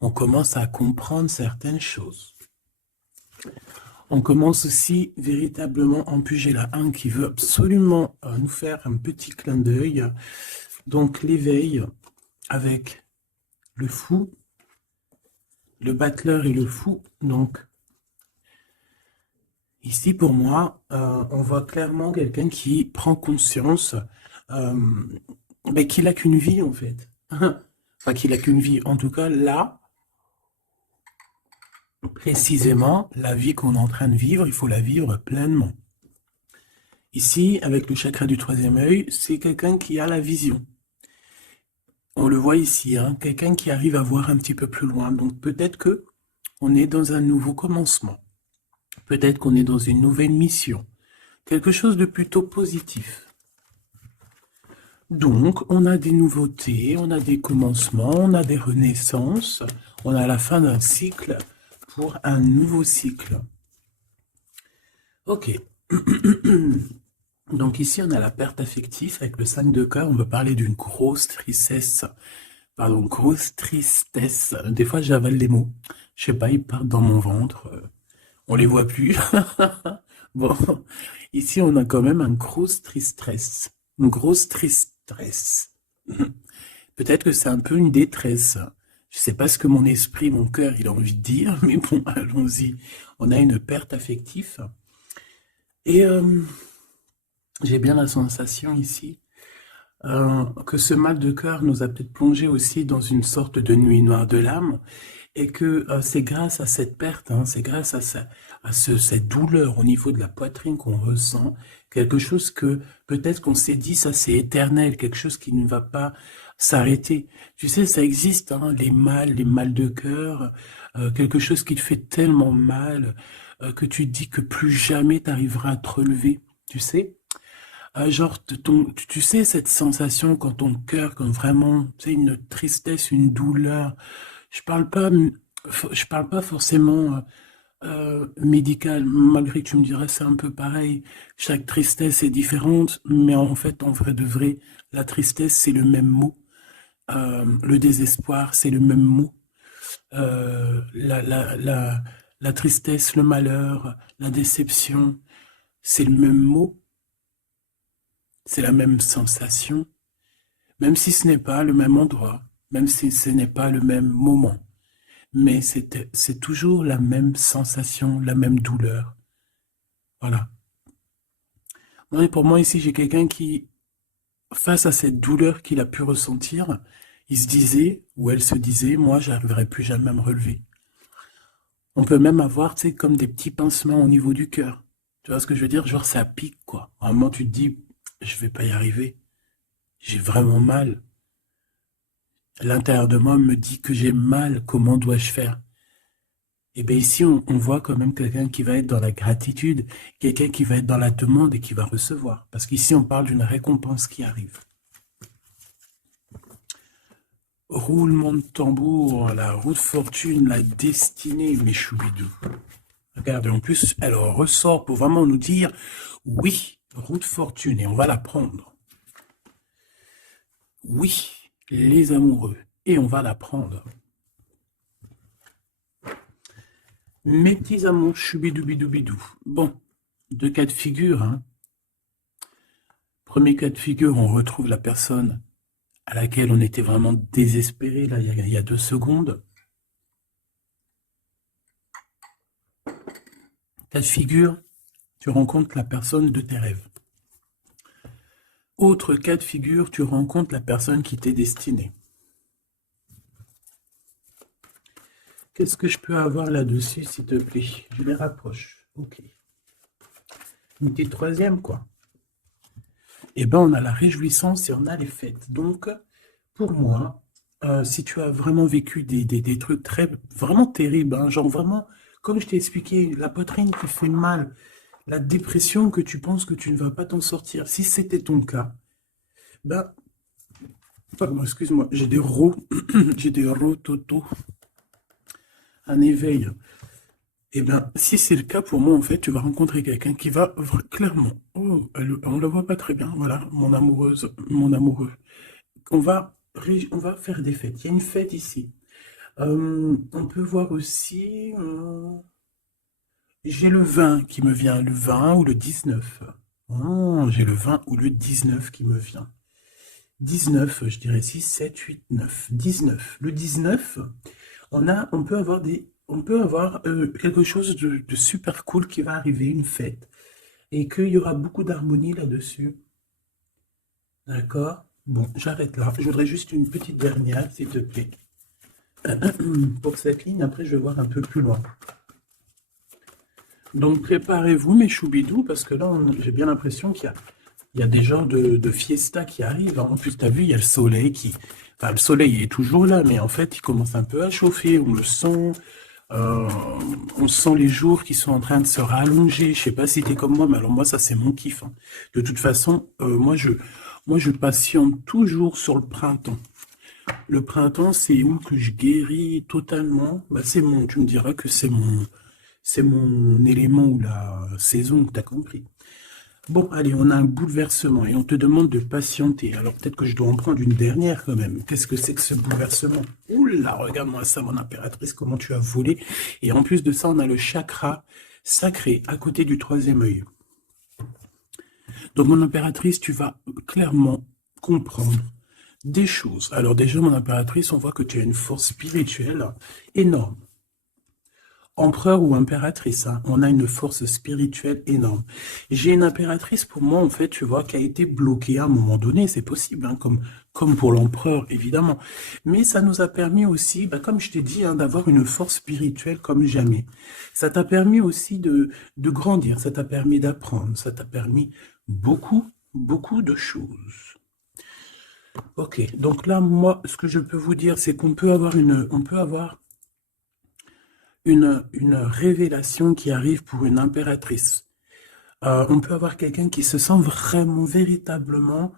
On commence à comprendre certaines choses. On commence aussi véritablement, en plus j'ai la 1 qui veut absolument nous faire un petit clin d'œil. Donc l'éveil avec le fou, le battleur et le fou. Donc ici pour moi, on voit clairement quelqu'un qui prend conscience qu'il n'a qu'une vie en fait. Enfin qu'il n'a qu'une vie. En tout cas là, précisément, la vie qu'on est en train de vivre, il faut la vivre pleinement. Ici, avec le chakra du troisième œil, c'est quelqu'un qui a la vision. On le voit ici, hein, quelqu'un qui arrive à voir un petit peu plus loin. Donc peut-être que on est dans un nouveau commencement. Peut-être qu'on est dans une nouvelle mission. Quelque chose de plutôt positif. Donc, on a des nouveautés, on a des commencements, on a des renaissances, on a la fin d'un cycle pour un nouveau cycle. Ok. Donc ici, on a la perte affective avec le 5 de cœur. On veut parler d'une grosse tristesse. Pardon, grosse tristesse. Des fois, j'avale les mots. Je sais pas, ils partent dans mon ventre. On les voit plus. Bon, ici, on a quand même une grosse tristesse. Une grosse tristesse. Peut-être que c'est un peu une détresse. Je sais pas ce que mon esprit, mon cœur, il a envie de dire, mais bon, allons-y. On a une perte affective. Et j'ai bien la sensation ici que ce mal de cœur nous a peut-être plongé aussi dans une sorte de nuit noire de l'âme, et que c'est grâce à cette perte, hein, c'est grâce à, cette douleur au niveau de la poitrine qu'on ressent, quelque chose que peut-être qu'on s'est dit, ça c'est éternel, quelque chose qui ne va pas s'arrêter. Tu sais, ça existe, hein, les mal de cœur, quelque chose qui te fait tellement mal que tu te dis que plus jamais tu arriveras à te relever, tu sais. Genre, tu sais, cette sensation quand ton cœur, quand vraiment, tu sais, une tristesse, une douleur. Je parle pas forcément médical, malgré que tu me dirais c'est un peu pareil. Chaque tristesse est différente, mais en fait, en vrai de vrai, la tristesse, c'est le même mot. Le désespoir, c'est le même mot. La tristesse, le malheur, la déception, c'est le même mot. C'est la même sensation, même si ce n'est pas le même endroit, même si ce n'est pas le même moment. Mais c'est toujours la même sensation, la même douleur. Voilà. Non, et pour moi, ici, j'ai quelqu'un qui, face à cette douleur qu'il a pu ressentir, il se disait, ou elle se disait, moi, j'arriverai plus jamais à me relever. On peut même avoir, tu sais, comme des petits pincements au niveau du cœur. Tu vois ce que je veux dire? Genre, ça pique, quoi. À un moment, tu te dis, je vais pas y arriver. J'ai vraiment mal. L'intérieur de moi me dit que j'ai mal, comment dois-je faire? Et bien ici, on voit quand même quelqu'un qui va être dans la gratitude, quelqu'un qui va être dans la demande et qui va recevoir. Parce qu'ici, on parle d'une récompense qui arrive. Roulement de tambour, la roue de fortune, la destinée, mes choubidous. Regardez, en plus, elle ressort pour vraiment nous dire, oui, roue de fortune, et on va la prendre. Oui, les amoureux, et on va la prendre. Mes petits amours, choubidoubidou. Bon, deux cas de figure. Hein. Premier cas de figure, on retrouve la personne à laquelle on était vraiment désespéré, là, il y a 2 secondes. Cas de figure, tu rencontres la personne de tes rêves. Autre cas de figure, tu rencontres la personne qui t'est destinée. Qu'est-ce que je peux avoir là-dessus, s'il te plaît? Je les rapproche. Ok. Une petite troisième, quoi. Eh bien, on a la réjouissance et on a les fêtes. Donc, pour moi, si tu as vraiment vécu des trucs vraiment terribles, hein, genre vraiment, comme je t'ai expliqué, la poitrine qui fait mal, la dépression que tu penses que tu ne vas pas t'en sortir, si c'était ton cas, ben, pardon, excuse-moi, j'ai des j'ai des rototos, un éveil. Eh bien, si c'est le cas pour moi, en fait, tu vas rencontrer quelqu'un qui va clairement, oh, on ne la voit pas très bien, voilà, mon amoureuse, mon amoureux. On va faire des fêtes. Il y a une fête ici. On peut voir aussi... j'ai le 20 qui me vient, le 20 ou le 19. Oh, j'ai le 20 ou le 19 qui me vient. 19, je dirais 6, 7, 8, 9. 19. Le 19, on peut avoir quelque chose de super cool qui va arriver, une fête, et qu'il y aura beaucoup d'harmonie là-dessus. D'accord? Bon, j'arrête là. Je voudrais juste une petite dernière, s'il te plaît. Pour cette ligne, après, je vais voir un peu plus loin. Donc, préparez-vous, mes choubidous, parce que là, j'ai bien l'impression qu'il y a des genres de fiesta qui arrivent. En plus, tu as vu, il y a le soleil qui... Enfin, le soleil est toujours là, mais en fait, il commence un peu à chauffer. On le sent. euh, on sent les jours qui sont en train de se rallonger. Je sais pas si tu es comme moi, mais alors moi, ça, c'est mon kiff, hein. De toute façon, moi, je patiente toujours sur le printemps. Le printemps, c'est où que je guéris totalement. Bah, tu me diras que c'est mon élément ou la saison, t'as compris. Bon, allez, on a un bouleversement et on te demande de patienter. Alors peut-être que je dois en prendre une dernière quand même. Qu'est-ce que c'est que ce bouleversement? Oula, regarde-moi ça, mon impératrice, comment tu as volé. Et en plus de ça, on a le chakra sacré à côté du troisième œil. Donc, mon impératrice, tu vas clairement comprendre des choses. Alors déjà, mon impératrice, on voit que tu as une force spirituelle énorme. Empereur ou impératrice, hein, on a une force spirituelle énorme. J'ai une impératrice pour moi, en fait, tu vois, qui a été bloquée à un moment donné, c'est possible, hein, comme pour l'empereur, évidemment. Mais ça nous a permis aussi, bah, comme je t'ai dit, hein, d'avoir une force spirituelle comme jamais. Ça t'a permis aussi de grandir, ça t'a permis d'apprendre, ça t'a permis beaucoup, beaucoup de choses. Ok, donc là, moi, ce que je peux vous dire, c'est qu'on peut avoir une révélation qui arrive pour une impératrice. On peut avoir quelqu'un qui se sent vraiment, véritablement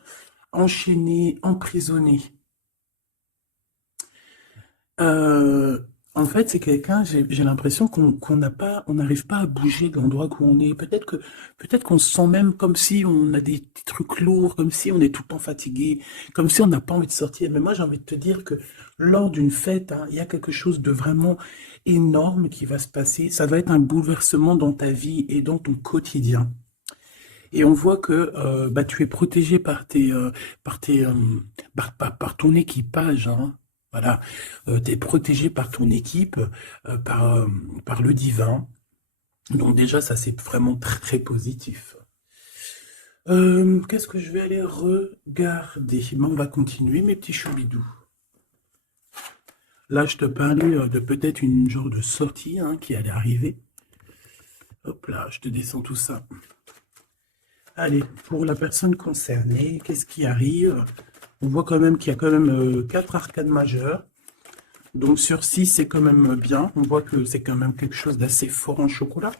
enchaîné, emprisonné. Euh, En fait, c'est quelqu'un, j'ai l'impression on n'arrive pas à bouger de l'endroit où on est. Peut-être qu'on se sent même comme si on a des petits trucs lourds, comme si on est tout le temps fatigué, comme si on n'a pas envie de sortir. Mais moi, j'ai envie de te dire que lors d'une fête, hein, il y a quelque chose de vraiment énorme qui va se passer. Ça va être un bouleversement dans ta vie et dans ton quotidien. Et on voit que bah, tu es protégé par ton équipage, hein. Voilà, tu es protégé par ton équipe, par le divin. Donc déjà, ça c'est vraiment très positif. Qu'est-ce que je vais aller regarder? Ben, on va continuer, mes petits choubidous. Là, je te parlais de peut-être une genre de sortie, hein, qui allait arriver. Hop là, je te descends tout ça. Allez, pour la personne concernée, qu'est-ce qui arrive? On voit quand même qu'il y a quand même 4 arcades majeures. Donc sur 6, c'est quand même bien. On voit que c'est quand même quelque chose d'assez fort en chocolat.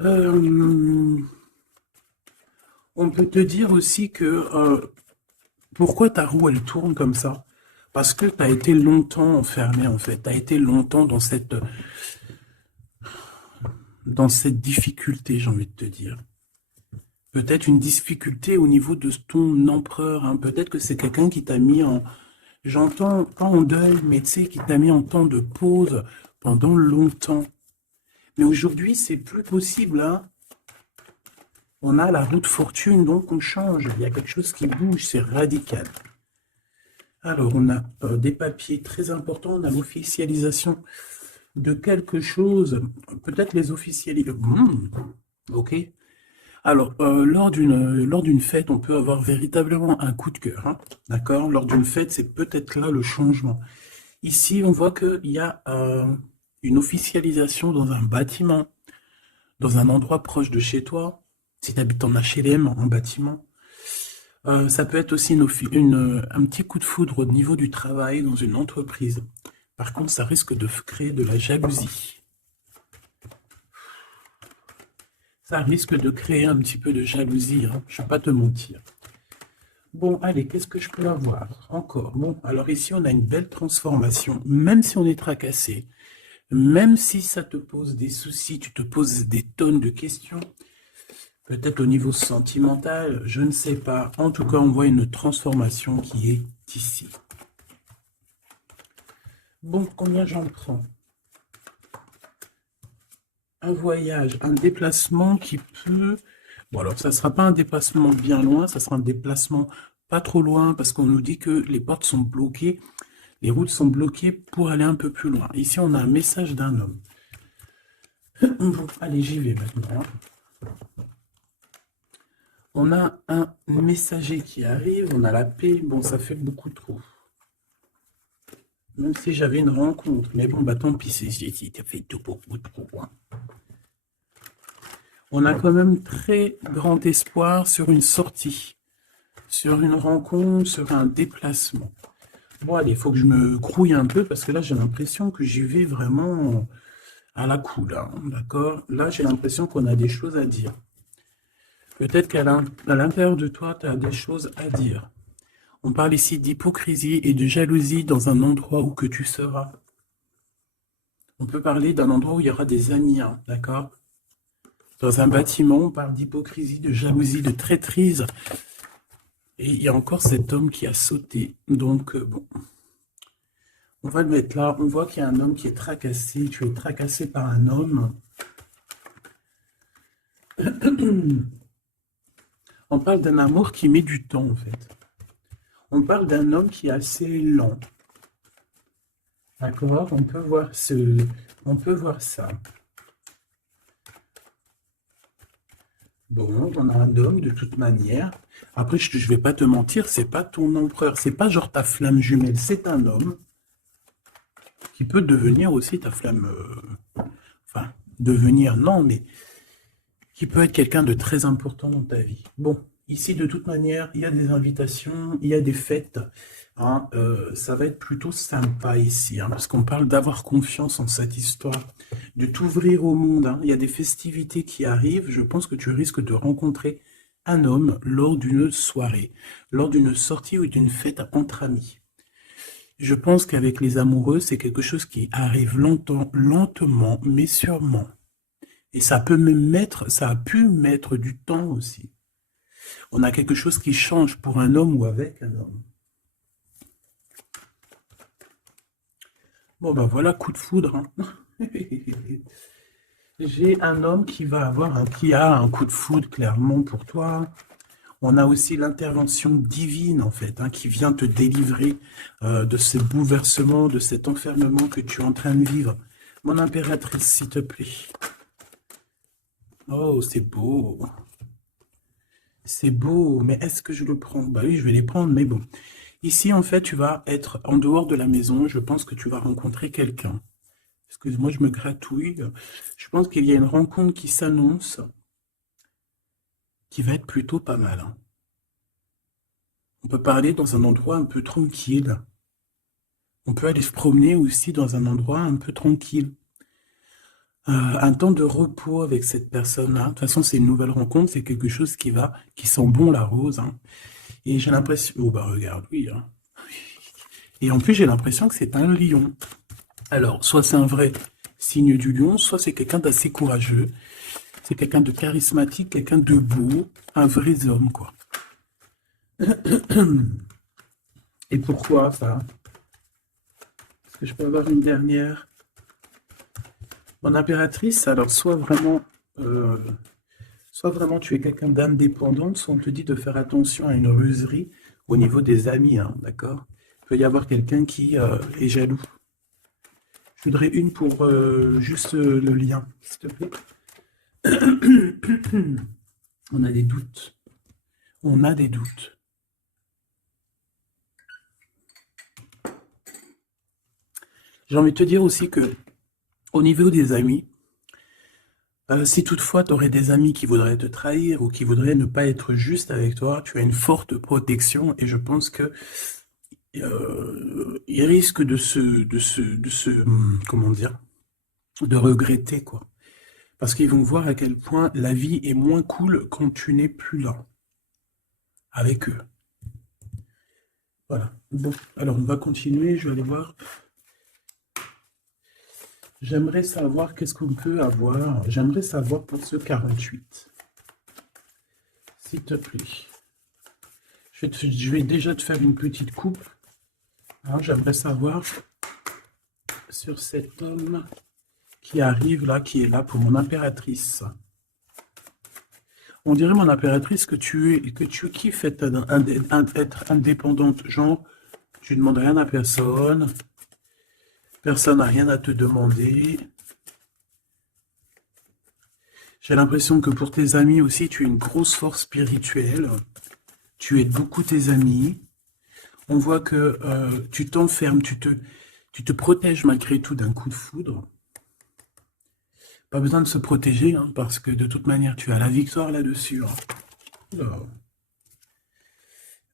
On peut te dire aussi que pourquoi ta roue elle tourne comme ça? Parce que tu as été longtemps enfermé en fait. Tu as été longtemps dans cette difficulté, j'ai envie de te dire. Peut-être une difficulté au niveau de ton empereur, hein. Peut-être que c'est quelqu'un qui t'a mis en, j'entends pas en deuil, mais tu sais, qui t'a mis en temps de pause pendant longtemps. Mais aujourd'hui, c'est plus possible, hein. On a la roue de fortune, donc on change. Il y a quelque chose qui bouge, c'est radical. Alors, on a des papiers très importants, on a l'officialisation de quelque chose, peut-être les officialisations. Ok. Alors, lors d'une fête, on peut avoir véritablement un coup de cœur, hein, d'accord? Lors d'une fête, c'est peut-être là le changement. Ici, on voit qu'il y a une officialisation dans un bâtiment, dans un endroit proche de chez toi. Si tu habites en HLM, en bâtiment. Ça peut être aussi un petit coup de foudre au niveau du travail dans une entreprise. Par contre, ça risque de créer de la jalousie. Ça risque de créer un petit peu de jalousie, hein, je ne vais pas te mentir. Bon, allez, qu'est-ce que je peux avoir encore? Bon, alors ici, on a une belle transformation, même si on est tracassé, même si ça te pose des soucis, tu te poses des tonnes de questions, peut-être au niveau sentimental, je ne sais pas. En tout cas, on voit une transformation qui est ici. Bon, combien j'en prends? Un voyage, un déplacement qui peut... Bon, alors, ça ne sera pas un déplacement bien loin, ça sera un déplacement pas trop loin, parce qu'on nous dit que les portes sont bloquées, les routes sont bloquées pour aller un peu plus loin. Ici, on a un message d'un homme. Bon, allez, j'y vais maintenant. On a un messager qui arrive, on a la paix. Bon, ça fait beaucoup trop. Même si j'avais une rencontre. Mais bon, bah tant pis, ça fait tout beaucoup trop. Hein. On a quand même très grand espoir sur une sortie, sur une rencontre, sur un déplacement. Bon, allez, il faut que je me grouille un peu parce que là, j'ai l'impression que j'y vais vraiment à la cool. Hein, d'accord? Là, j'ai l'impression qu'on a des choses à dire. Peut-être qu'à l'intérieur de toi, tu as des choses à dire. On parle ici d'hypocrisie et de jalousie dans un endroit où que tu seras. On peut parler d'un endroit où il y aura des amis, hein, d'accord? Dans un bâtiment, on parle d'hypocrisie, de jalousie, de traîtrise. Et il y a encore cet homme qui a sauté. Donc, bon, on va le mettre là. On voit qu'il y a un homme qui est tracassé. Tu es tracassé par un homme. On parle d'un amour qui met du temps, en fait. On parle d'un homme qui est assez lent. D'accord? On peut voir ça. Bon, on a un homme de toute manière. Après, je ne vais pas te mentir, c'est pas ton empereur, c'est pas genre ta flamme jumelle, c'est un homme qui peut devenir aussi ta flamme. Enfin, devenir, non, mais qui peut être quelqu'un de très important dans ta vie. Bon, ici, de toute manière, il y a des invitations, il y a des fêtes. Hein, ça va être plutôt sympa ici, hein, parce qu'on parle d'avoir confiance en cette histoire, de t'ouvrir au monde. Hein. Il y a des festivités qui arrivent. Je pense que tu risques de rencontrer un homme lors d'une soirée, lors d'une sortie ou d'une fête entre amis. Je pense qu'avec les amoureux, c'est quelque chose qui arrive lentement, mais sûrement. Et ça a pu mettre du temps aussi. On a quelque chose qui change pour un homme ou avec un homme. Bon, ben voilà, coup de foudre. Hein. J'ai un homme qui a un coup de foudre clairement pour toi. On a aussi l'intervention divine, en fait, hein, qui vient te délivrer de ce bouleversement, de cet enfermement que tu es en train de vivre. Mon impératrice, s'il te plaît. Oh, c'est beau. C'est beau, mais est-ce que je le prends? Bah oui, je vais les prendre, mais bon. Ici, en fait, tu vas être en dehors de la maison. Je pense que tu vas rencontrer quelqu'un. Excuse-moi, je me gratouille. Je pense qu'il y a une rencontre qui s'annonce, qui va être plutôt pas mal. Hein. On peut parler dans un endroit un peu tranquille. On peut aller se promener aussi dans un endroit un peu tranquille. Un temps de repos avec cette personne-là. De toute façon, c'est une nouvelle rencontre, c'est quelque chose qui sent bon la rose. Hein. Et j'ai l'impression... Oh bah regarde, oui. Hein. Et en plus, j'ai l'impression que c'est un lion. Alors, soit c'est un vrai signe du lion, soit c'est quelqu'un d'assez courageux. C'est quelqu'un de charismatique, quelqu'un de beau, un vrai homme, quoi. Et pourquoi ça? Est-ce que je peux avoir une dernière? Mon impératrice, alors euh, soit vraiment tu es quelqu'un d'indépendant, soit on te dit de faire attention à une ruserie au niveau des amis, hein, d'accord? Il peut y avoir quelqu'un qui est jaloux. Je voudrais une pour juste le lien, s'il te plaît. On a des doutes. On a des doutes. J'ai envie de te dire aussi que au niveau des amis, si toutefois tu aurais des amis qui voudraient te trahir ou qui voudraient ne pas être juste avec toi, tu as une forte protection et je pense que ils risquent comment dire, de regretter quoi. Parce qu'ils vont voir à quel point la vie est moins cool quand tu n'es plus là avec eux. Voilà. Bon, alors on va continuer. Je vais aller voir. J'aimerais savoir qu'est-ce qu'on peut avoir. J'aimerais savoir pour ce 48. S'il te plaît. Je vais déjà te faire une petite coupe. Hein, j'aimerais savoir sur cet homme qui arrive là, qui est là pour mon impératrice. On dirait, mon impératrice, que tu kiffes être indépendante. Genre, tu ne demandes rien à personne. Personne n'a rien à te demander. J'ai l'impression que pour tes amis aussi, tu as une grosse force spirituelle. Tu aides beaucoup tes amis. On voit que tu t'enfermes, tu te protèges malgré tout d'un coup de foudre. Pas besoin de se protéger, hein, parce que de toute manière, tu as la victoire là-dessus. Hein.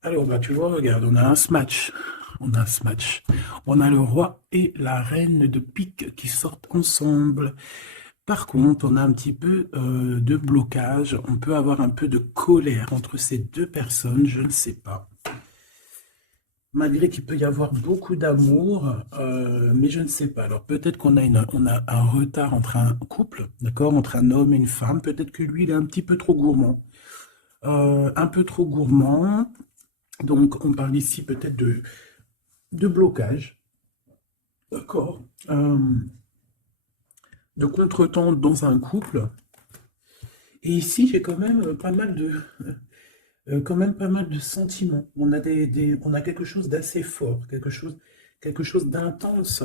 Alors, bah, tu vois, regarde, on a un smash. On a un smash. On a le roi et la reine de pique qui sortent ensemble. Par contre, on a un petit peu de blocage. On peut avoir un peu de colère entre ces deux personnes, je ne sais pas. Malgré qu'il peut y avoir beaucoup d'amour, mais je ne sais pas. Alors peut-être qu'on a, on a un retard entre un couple, d'accord, entre un homme et une femme. Peut-être que lui, il est un petit peu trop gourmand. Un peu trop gourmand. Donc on parle ici peut-être de blocage. D'accord. De contretemps dans un couple. Et ici, j'ai quand même pas mal de... quand même pas mal de sentiments. On a, on a quelque chose d'assez fort, quelque chose d'intense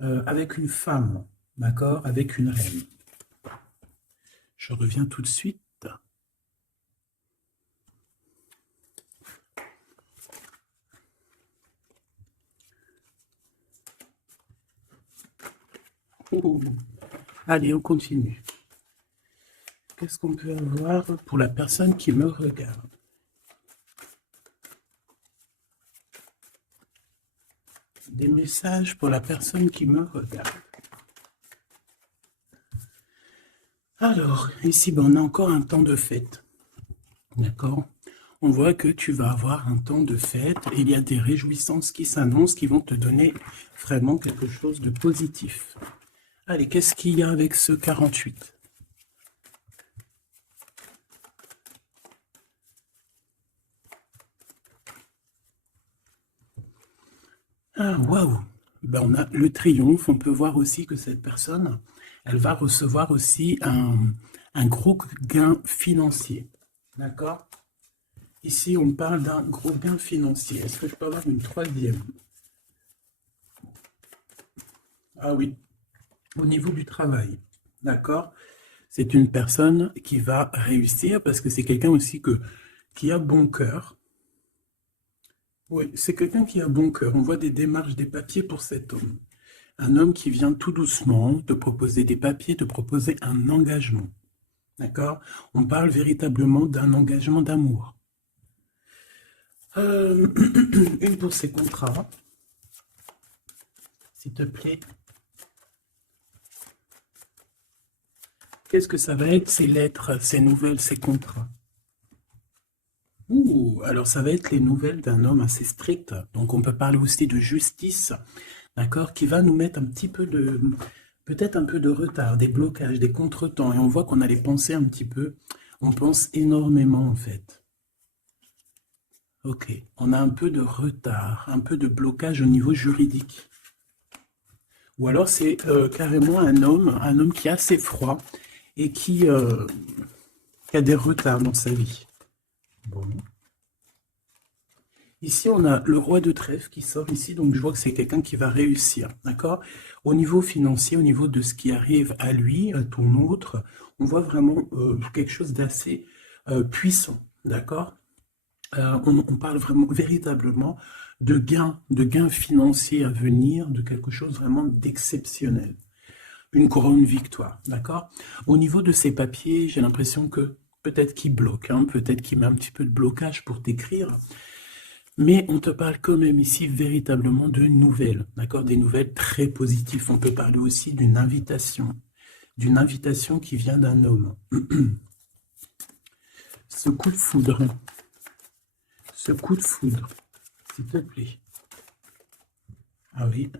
avec une femme, d'accord, avec une reine. Je reviens tout de suite. Oh. Allez, on continue. Qu'est-ce qu'on peut avoir pour la personne qui me regarde? Des messages pour la personne qui me regarde. Alors, ici, ben, on a encore un temps de fête. D'accord? On voit que tu vas avoir un temps de fête et il y a des réjouissances qui s'annoncent qui vont te donner vraiment quelque chose de positif. Allez, qu'est-ce qu'il y a avec ce 48? Ah, waouh! Ben, on a le triomphe. On peut voir aussi que cette personne, elle va recevoir aussi un gros gain financier. D'accord? Ici, on parle d'un gros gain financier. Est-ce que je peux avoir une troisième? Ah oui, au niveau du travail. D'accord? C'est une personne qui va réussir parce que c'est quelqu'un aussi qui a bon cœur. Oui, c'est quelqu'un qui a bon cœur. On voit des démarches, des papiers pour cet homme. Un homme qui vient tout doucement te proposer des papiers, te proposer un engagement. D'accord? On parle véritablement d'un engagement d'amour. Une pour ses contrats. S'il te plaît. Qu'est-ce que ça va être, ces lettres, ces nouvelles, ces contrats? Ouh, alors ça va être les nouvelles d'un homme assez strict. Donc on peut parler aussi de justice, d'accord, qui va nous mettre un petit peu de, peut-être un peu de retard, des blocages, des contretemps. Et on voit qu'on a les pensées un petit peu, on pense énormément en fait. Ok, on a un peu de retard, un peu de blocage au niveau juridique. Ou alors c'est carrément un homme qui est assez froid et qui a des retards dans sa vie. Bon. Ici, on a le roi de trèfle qui sort ici, donc je vois que c'est quelqu'un qui va réussir, d'accord? Au niveau financier, au niveau de ce qui arrive à lui, à ton autre, on voit vraiment quelque chose d'assez puissant, d'accord? On parle vraiment, véritablement de gains financiers à venir, de quelque chose vraiment d'exceptionnel. Une grande victoire, d'accord? Au niveau de ces papiers, j'ai l'impression que peut-être qu'il bloque, hein, peut-être qu'il met un petit peu de blocage pour t'écrire, mais on te parle quand même ici véritablement de nouvelles, d'accord? Des nouvelles très positives. On peut parler aussi d'une invitation qui vient d'un homme. Ce coup de foudre, s'il te plaît. Ah oui,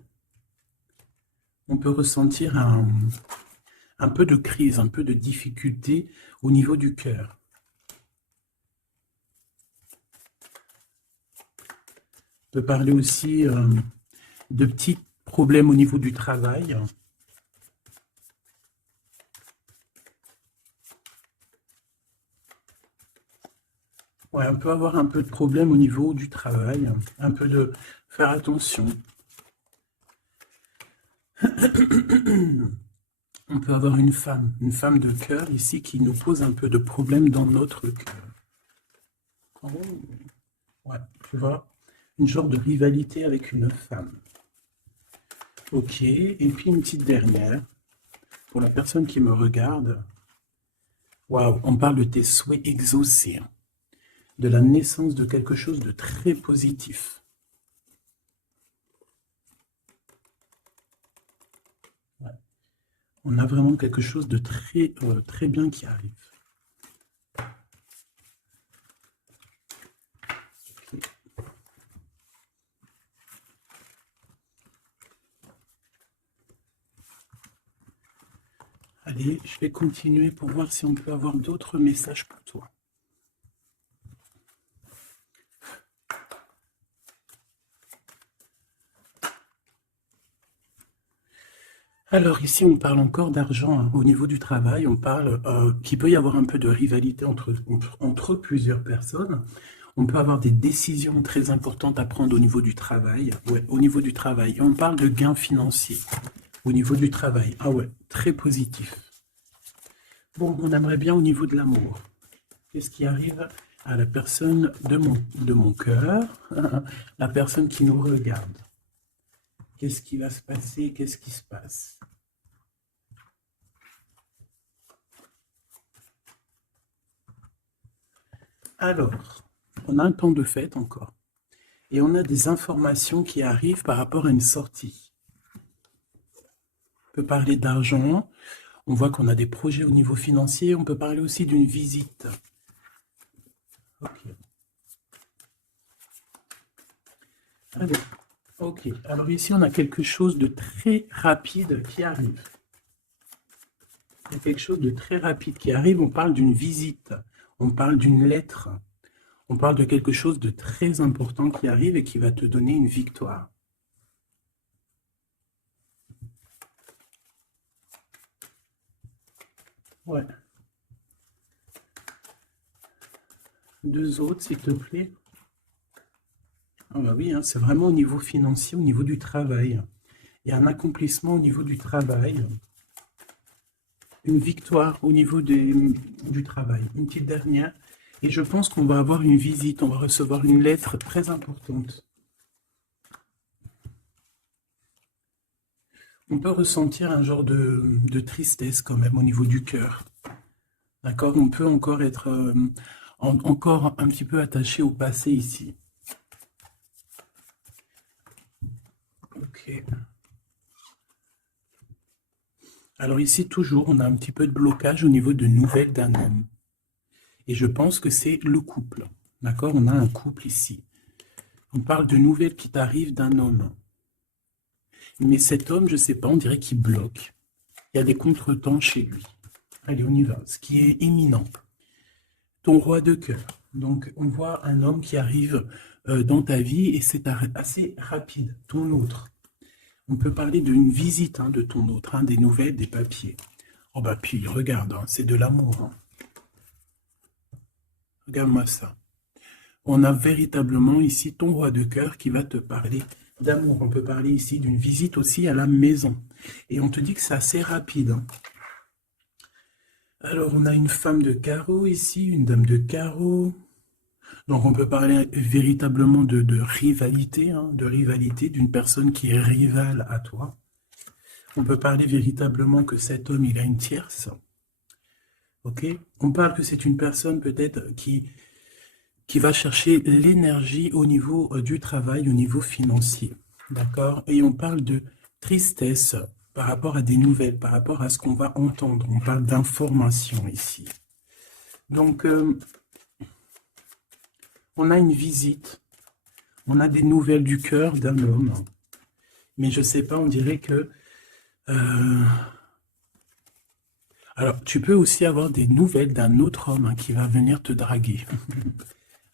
on peut ressentir un peu de crise, un peu de difficulté au niveau du cœur. On peut parler aussi de petites problème au niveau du travail. Ouais, on peut avoir un peu de problème au niveau du travail, un peu de faire attention. On peut avoir une femme de cœur ici qui nous pose un peu de problème dans notre cœur. Oh. Ouais, tu vois, une genre de rivalité avec une femme. Ok, et puis une petite dernière, pour la personne qui me regarde. Waouh, on parle de tes souhaits exaucés, hein, de la naissance de quelque chose de très positif. Ouais. On a vraiment quelque chose de très, très bien qui arrive. Okay. Allez, je vais continuer pour voir si on peut avoir d'autres messages pour toi. Alors ici, on parle encore d'argent, hein. Au niveau du travail, on parle qu'il peut y avoir un peu de rivalité entre plusieurs personnes. On peut avoir des décisions très importantes à prendre au niveau du travail. Ouais, au niveau du travail. Et on parle de gains financiers au niveau du travail. Ah ouais, très positif. Bon, on aimerait bien au niveau de l'amour. Qu'est-ce qui arrive à la personne de mon cœur, la personne qui nous regarde? Qu'est-ce qui va se passer? Qu'est-ce qui se passe? Alors, on a un temps de fête encore. Et on a des informations qui arrivent par rapport à une sortie. On peut parler d'argent. On voit qu'on a des projets au niveau financier. On peut parler aussi d'une visite. Ok. Ok. Alors ici, on a quelque chose de très rapide qui arrive. Il y a quelque chose de très rapide qui arrive. On parle d'une visite. On parle d'une lettre. On parle de quelque chose de très important qui arrive et qui va te donner une victoire. Ouais. Deux autres, s'il te plaît. Ah bah oui, hein, c'est vraiment au niveau financier, au niveau du travail. Il y a un accomplissement au niveau du travail. Une victoire au niveau du travail. Une petite dernière. Et je pense qu'on va avoir une visite, on va recevoir une lettre très importante. On peut ressentir un genre de tristesse quand même au niveau du cœur. D'accord? On peut encore être encore un petit peu attaché au passé ici. Ok. Alors ici, toujours, on a un petit peu de blocage au niveau de nouvelles d'un homme. Et je pense que c'est le couple. D'accord? On a un couple ici. On parle de nouvelles qui t'arrivent d'un homme. Mais cet homme, je ne sais pas, on dirait qu'il bloque. Il y a des contretemps chez lui. Allez, on y va. Ce qui est imminent. Ton roi de cœur. Donc, on voit un homme qui arrive dans ta vie et c'est assez rapide. Ton autre. On peut parler d'une visite de ton autre, des nouvelles, des papiers. Oh bah puis, regarde, c'est de l'amour. Hein. Regarde-moi ça. On a véritablement ici ton roi de cœur qui va te parler d'amour. On peut parler ici d'une visite aussi à la maison. Et on te dit que c'est assez rapide. Hein. Alors, on a une femme de carreau ici, une dame de carreau. Donc, on peut parler véritablement de rivalité, de rivalité d'une personne qui est rivale à toi. On peut parler véritablement que cet homme, il a une tierce. Ok? On parle que c'est une personne peut-être qui va chercher l'énergie au niveau du travail, au niveau financier. D'accord? Et on parle de tristesse par rapport à des nouvelles, par rapport à ce qu'on va entendre. On parle d'information ici. Donc, on a une visite, on a des nouvelles du cœur d'un homme. Mais je ne sais pas, on dirait que... Alors, tu peux aussi avoir des nouvelles d'un autre homme qui va venir te draguer.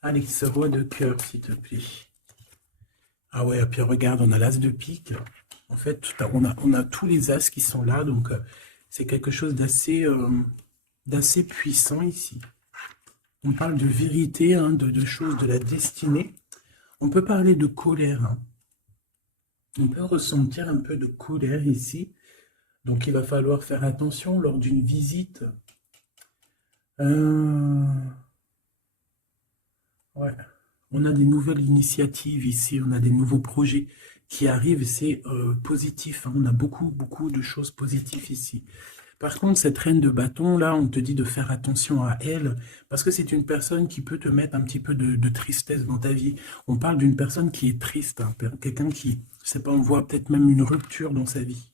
Allez, ce roi de cœur, s'il te plaît. Ah ouais, et puis regarde, on a l'as de pique. En fait, on a tous les as qui sont là, donc c'est quelque chose d'assez puissant ici. On parle de vérité, hein, de choses de la destinée. On peut parler de colère, hein. On peut ressentir un peu de colère ici. Donc il va falloir faire attention lors d'une visite. Ouais. On a des nouvelles initiatives ici, on a des nouveaux projets qui arrivent et c'est positif, hein. On a beaucoup de choses positives ici. Par contre, cette reine de bâton, là, on te dit de faire attention à elle, parce que c'est une personne qui peut te mettre un petit peu de tristesse dans ta vie. On parle d'une personne qui est triste, hein, quelqu'un qui, je sais pas, on voit peut-être même une rupture dans sa vie.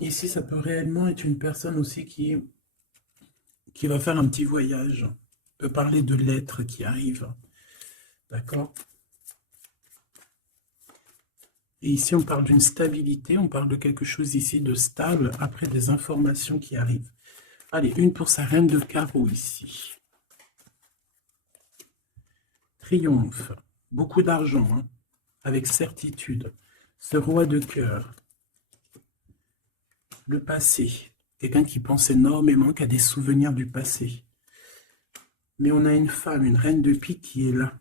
Ici, ça peut réellement être une personne aussi qui va faire un petit voyage. On peut parler de lettres qui arrivent. D'accord? Et ici, on parle d'une stabilité, on parle de quelque chose ici de stable après des informations qui arrivent. Allez, une pour sa reine de carreau ici. Triomphe. Beaucoup d'argent, hein, avec certitude. Ce roi de cœur. Le passé. Quelqu'un qui pense énormément, qui a des souvenirs du passé. Mais on a une femme, une reine de pique qui est là.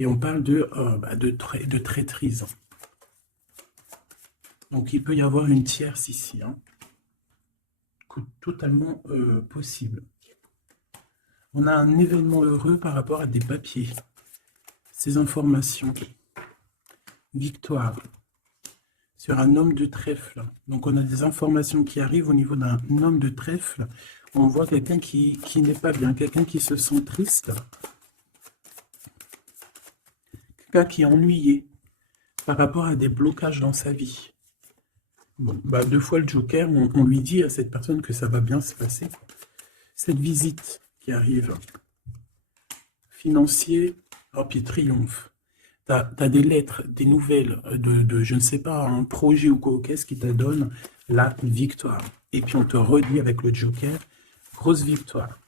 Et on parle de traîtrise. Donc il peut y avoir une tierce ici. Hein. Totalement possible. On a un événement heureux par rapport à des papiers. Ces informations. Victoire. Sur un homme de trèfle. Donc on a des informations qui arrivent au niveau d'un homme de trèfle. On voit quelqu'un qui n'est pas bien, quelqu'un qui se sent triste. Quelqu'un qui est ennuyé par rapport à des blocages dans sa vie. Bon, bah, 2 fois le joker, on lui dit à cette personne que ça va bien se passer. Cette visite qui arrive. Financier, oh puis triomphe. Tu as des lettres, des nouvelles je ne sais pas, un projet ou quoi, qu'est-ce qui te donne la victoire. Et puis on te redit avec le joker, grosse victoire.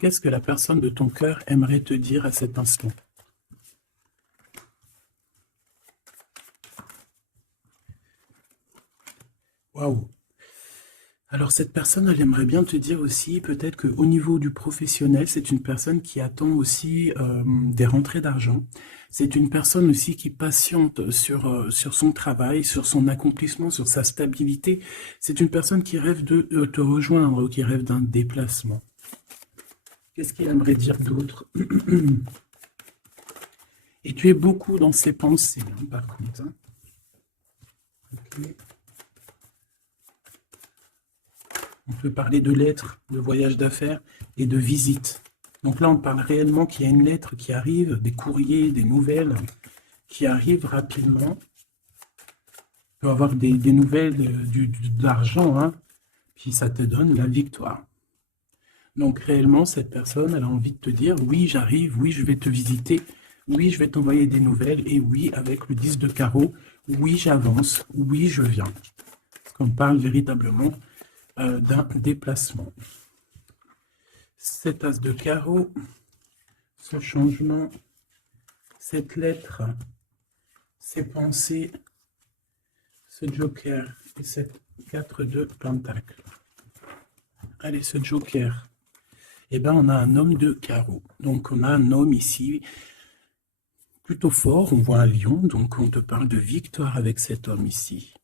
Qu'est-ce que la personne de ton cœur aimerait te dire à cet instant? Waouh! Alors cette personne, elle aimerait bien te dire aussi, peut-être qu'au niveau du professionnel, c'est une personne qui attend aussi des rentrées d'argent. C'est une personne aussi qui patiente sur son travail, sur son accomplissement, sur sa stabilité. C'est une personne qui rêve de te rejoindre, qui rêve d'un déplacement. Qu'est-ce qu'il aimerait dire d'autre? Et tu es beaucoup dans ses pensées, hein, par contre. Hein. Okay. On peut parler de lettres, de voyage d'affaires et de visites. Donc là, on parle réellement qu'il y a une lettre qui arrive, des courriers, des nouvelles qui arrivent rapidement. On peut avoir des nouvelles d'argent, hein, puis ça te donne la victoire. Donc réellement, cette personne, elle a envie de te dire, oui, j'arrive, oui, je vais te visiter, oui, je vais t'envoyer des nouvelles, et oui, avec le 10 de carreau, oui, j'avance, oui, je viens. Parce qu'on parle véritablement d'un déplacement. Cet as de carreau, ce changement, cette lettre, ces pensées, ce joker et cette 4 de pentacle. Allez, ce joker. Eh bien, on a un homme de carreau. Donc, on a un homme ici plutôt fort. On voit un lion. Donc, on te parle de victoire avec cet homme ici.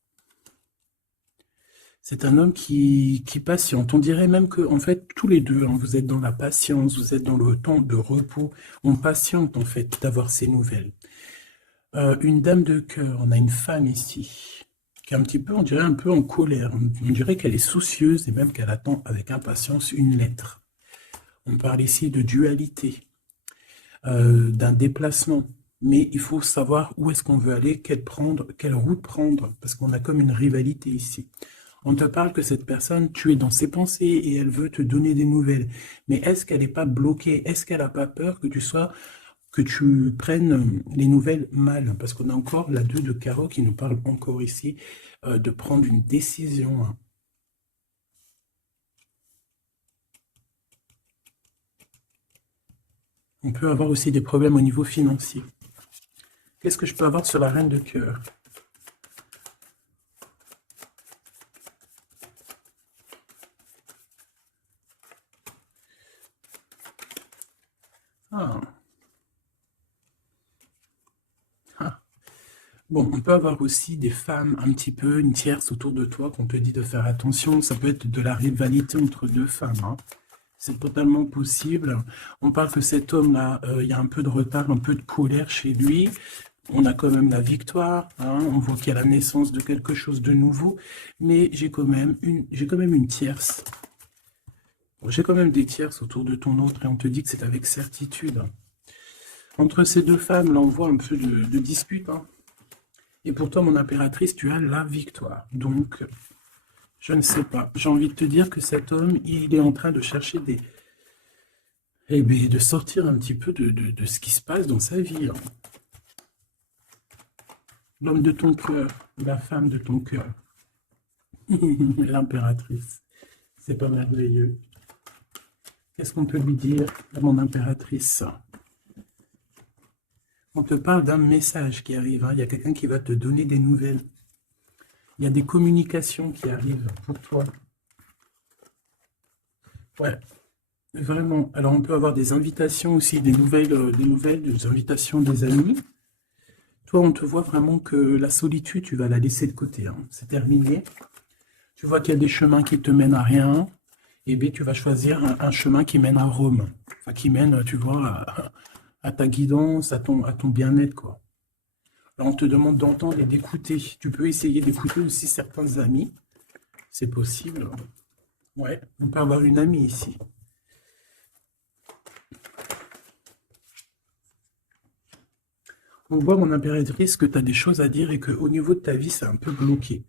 C'est un homme qui patiente. On dirait même que, en fait, tous les deux, hein, vous êtes dans la patience, vous êtes dans le temps de repos. On patiente, en fait, d'avoir ces nouvelles. Une dame de cœur, on a une femme ici, qui est un petit peu, on dirait un peu en colère. On dirait qu'elle est soucieuse et même qu'elle attend avec impatience une lettre. On parle ici de dualité, d'un déplacement. Mais il faut savoir où est-ce qu'on veut aller, quelle route prendre, parce qu'on a comme une rivalité ici. On te parle que cette personne, tu es dans ses pensées et elle veut te donner des nouvelles. Mais est-ce qu'elle n'est pas bloquée? Est-ce qu'elle n'a pas peur que que tu prennes les nouvelles mal, parce qu'on a encore la 2 de carreau qui nous parle encore ici de prendre une décision, hein. On peut avoir aussi des problèmes au niveau financier. Qu'est-ce que je peux avoir sur la reine de cœur? Ah. Ah. Bon, on peut avoir aussi des femmes un petit peu, une tierce autour de toi qu'on te dit de faire attention. Ça peut être de la rivalité entre deux femmes, hein. C'est totalement possible. On parle que cet homme-là, il y a un peu de retard, un peu de colère chez lui. On a quand même la victoire, hein. On voit qu'il y a la naissance de quelque chose de nouveau. Mais j'ai quand même une tierce. J'ai quand même des tierces autour de ton autre et on te dit que c'est avec certitude. Entre ces deux femmes, là, on voit un peu de dispute, hein. Et pour toi, mon impératrice, tu as la victoire. Donc, je ne sais pas. J'ai envie de te dire que cet homme, il est en train de chercher des... Eh bien, de sortir un petit peu de ce qui se passe dans sa vie, hein. L'homme de ton cœur, la femme de ton cœur. L'impératrice. C'est pas merveilleux. Qu'est-ce qu'on peut lui dire à mon impératrice? On te parle d'un message qui arrive, hein. Il y a quelqu'un qui va te donner des nouvelles. Il y a des communications qui arrivent pour toi. Ouais, vraiment. Alors, on peut avoir des invitations aussi, des nouvelles, des invitations des amis. Toi, on te voit vraiment que la solitude, tu vas la laisser de côté, hein. C'est terminé. Tu vois qu'il y a des chemins qui te mènent à rien. Et bien, tu vas choisir un chemin qui mène à Rome. Enfin, qui mène, tu vois, à ta guidance, à ton bien-être, quoi. Là, on te demande d'entendre et d'écouter. Tu peux essayer d'écouter aussi certains amis. C'est possible. Ouais, on peut avoir une amie ici. On voit, mon impératrice, que tu as des choses à dire et qu'au niveau de ta vie, c'est un peu bloqué.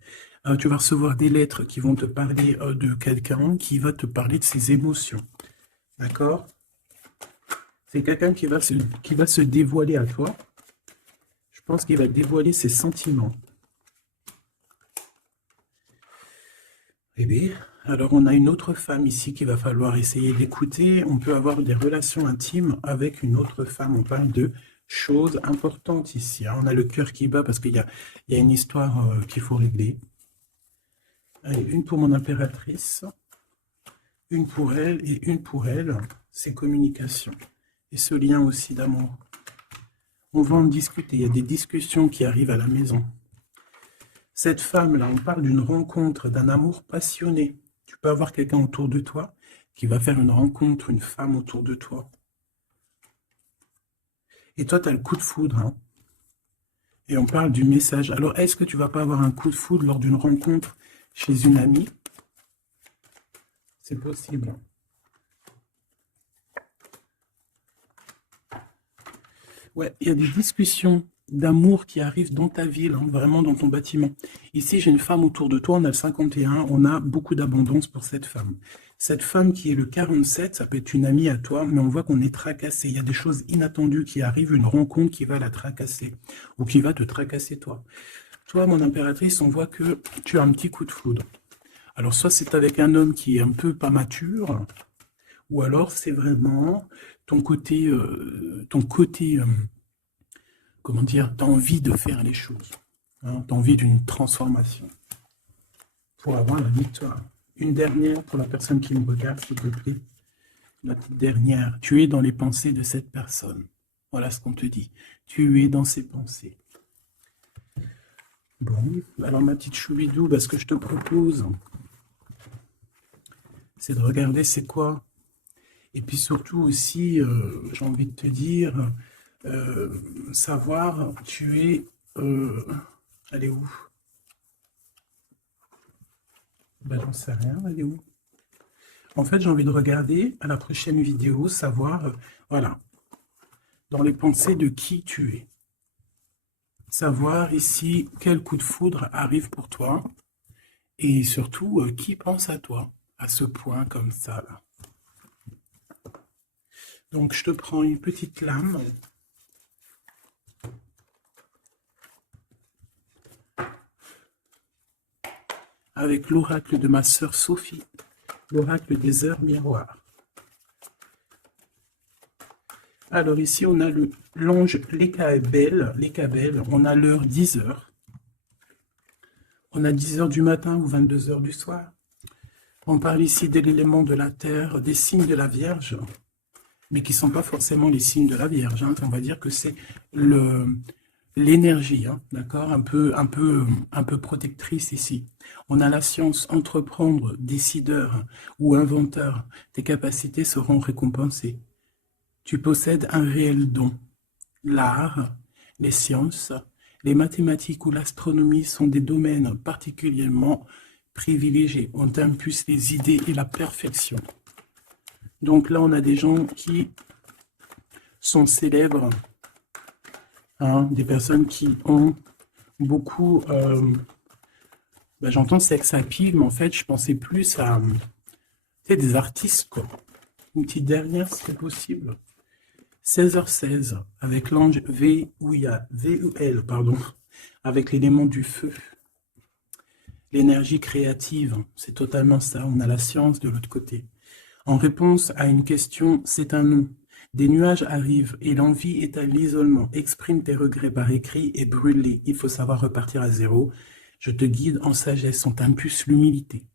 Tu vas recevoir des lettres qui vont te parler de quelqu'un qui va te parler de ses émotions. D'accord? C'est quelqu'un qui va se dévoiler à toi. Je pense qu'il va dévoiler ses sentiments. Eh bien, alors on a une autre femme ici qu'il va falloir essayer d'écouter. On peut avoir des relations intimes avec une autre femme. On parle de choses importantes ici, hein. On a le cœur qui bat parce qu'il y a une histoire qu'il faut régler. Allez, une pour mon impératrice, une pour elle et une pour elle. C'est communication. Et ce lien aussi d'amour. On va en discuter. Il y a des discussions qui arrivent à la maison. Cette femme-là, on parle d'une rencontre, d'un amour passionné. Tu peux avoir quelqu'un autour de toi qui va faire une rencontre, une femme autour de toi. Et toi, tu as le coup de foudre, hein. Et on parle du message. Alors, est-ce que tu vas pas avoir un coup de foudre lors d'une rencontre chez une amie? C'est possible. Ouais, il y a des discussions d'amour qui arrivent dans ta ville, hein, vraiment dans ton bâtiment. Ici, j'ai une femme autour de toi, on a le 51, on a beaucoup d'abondance pour cette femme. Cette femme qui est le 47, ça peut être une amie à toi, mais on voit qu'on est tracassé. Il y a des choses inattendues qui arrivent, une rencontre qui va la tracasser, ou qui va te tracasser toi. Toi, mon impératrice, on voit que tu as un petit coup de foudre. Alors, soit c'est avec un homme qui est un peu pas mature, ou alors c'est vraiment ton côté, comment dire, tu as envie de faire les choses, hein, tu as envie d'une transformation pour avoir la victoire. Une dernière pour la personne qui me regarde, s'il te plaît. La petite dernière. Tu es dans les pensées de cette personne. Voilà ce qu'on te dit. Tu es dans ses pensées. Bon, alors ma petite choubidou, ce que je te propose, c'est de regarder c'est quoi. Et puis surtout aussi, j'ai envie de te dire, savoir, tu es... elle est où? J'en sais rien, elle est où? En fait, j'ai envie de regarder à la prochaine vidéo, savoir, voilà, dans les pensées de qui tu es. Savoir ici quel coup de foudre arrive pour toi. Et surtout, qui pense à toi, à ce point comme ça, là. Donc, je te prends une petite lame. avec l'oracle de ma sœur Sophie, l'oracle des heures miroirs. Alors ici, on a l'ange Lekabel, on a l'heure 10 heures. On a 10 heures du matin ou 22 heures du soir. On parle ici de l'élément de la terre, des signes de la Vierge, mais qui ne sont pas forcément les signes de la Vierge. Hein. On va dire que c'est l'énergie, hein, d'accord, un peu protectrice ici. On a la science, entreprendre, décideur ou inventeur. Tes capacités seront récompensées. Tu possèdes un réel don. L'art, les sciences, les mathématiques ou l'astronomie sont des domaines particulièrement privilégiés. On t'impulse les idées et la perfection. Donc là, on a des gens qui sont célèbres, hein, des personnes qui ont beaucoup... j'entends sex appeal, mais en fait, je pensais plus à des artistes, quoi. Une petite dernière, si c'est possible. 16h16, avec l'ange VUL, pardon, avec l'élément du feu. L'énergie créative, c'est totalement ça. On a la science de l'autre côté. En réponse à une question, c'est un non. Des nuages arrivent et l'envie est à l'isolement. Exprime tes regrets par écrit et brûle-les. Il faut savoir repartir à zéro. Je te guide en sagesse, on t'impulse l'humilité.